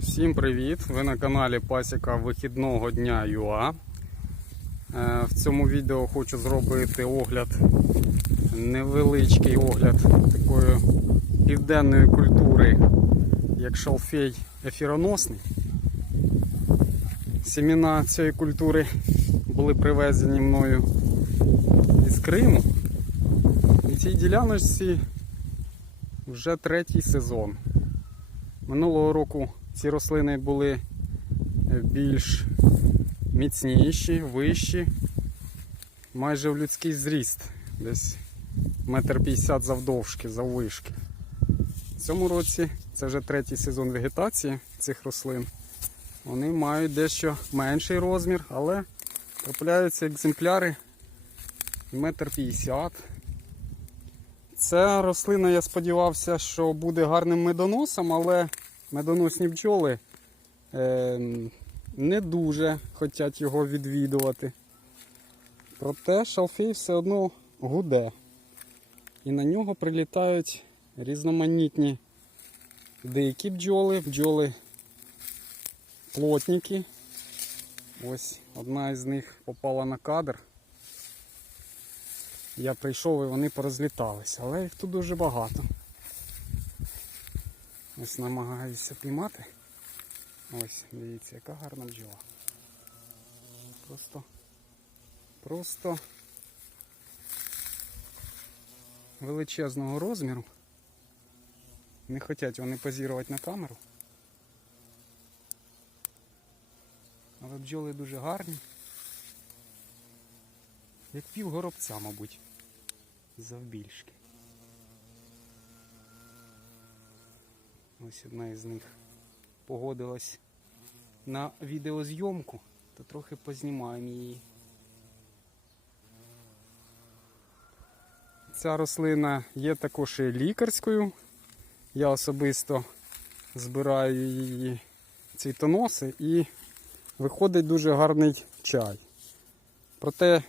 Всім привіт! Ви на каналі Пасіка вихідного дня ЮА. Е, В цьому відео хочу зробити огляд, невеличкий огляд такої південної культури, як шалфей ефіроносний. Семена цієї культури були привезені мною із Криму. І цій діляночці вже третій сезон. Минулого року ці рослини були е, більш міцніші, вищі, майже в людський зріст, десь метр п'ятдесят завдовжки, заввишки. В цьому році це вже третій сезон вегетації цих рослин. Вони мають дещо менший розмір, але трапляються екземпляри метр п'ятдесят. Ця рослина, я сподівався, що буде гарним медоносом, але медоносні бджоли е, не дуже хочуть його відвідувати. Проте шалфей все одно гуде. І на нього прилітають різноманітні деякі бджоли, бджоли плотники. Ось одна із них попала на кадр. Я прийшов і вони порозліталися, але їх тут дуже багато. Ось намагаюся піймати. Ось, дивіться, яка гарна бджола. Просто, просто величезного розміру. Не хочуть вони позірувати на камеру. Але бджоли дуже гарні. Як пів горобця, мабуть, завбільшки. Ось одна із них погодилась на відеозйомку, то трохи познімаємо її. Ця рослина є також і лікарською. Я особисто збираю її цвітоноси і виходить дуже гарний чай. Проте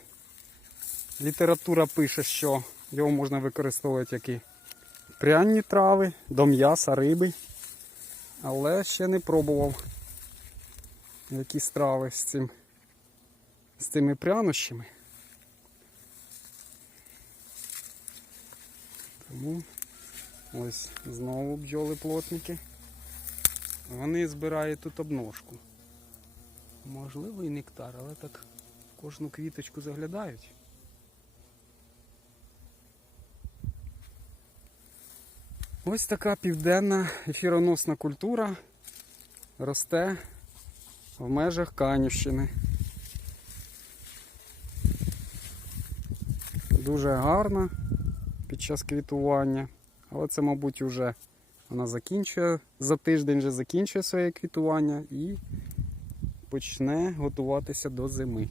література пише, що його можна використовувати як і пряні трави, до м'яса, риби. Але ще не пробував які страви з цим з цими прянощами. Тому ось знову бджоли плотники. Вони збирають тут обножку. Можливо і нектар, але так кожну квіточку заглядають. Ось така південна ефіроносна культура росте в межах Канівщини. Дуже гарна під час квітування, але це, мабуть, вже вона закінчує, за тиждень вже закінчує своє квітування і почне готуватися до зими.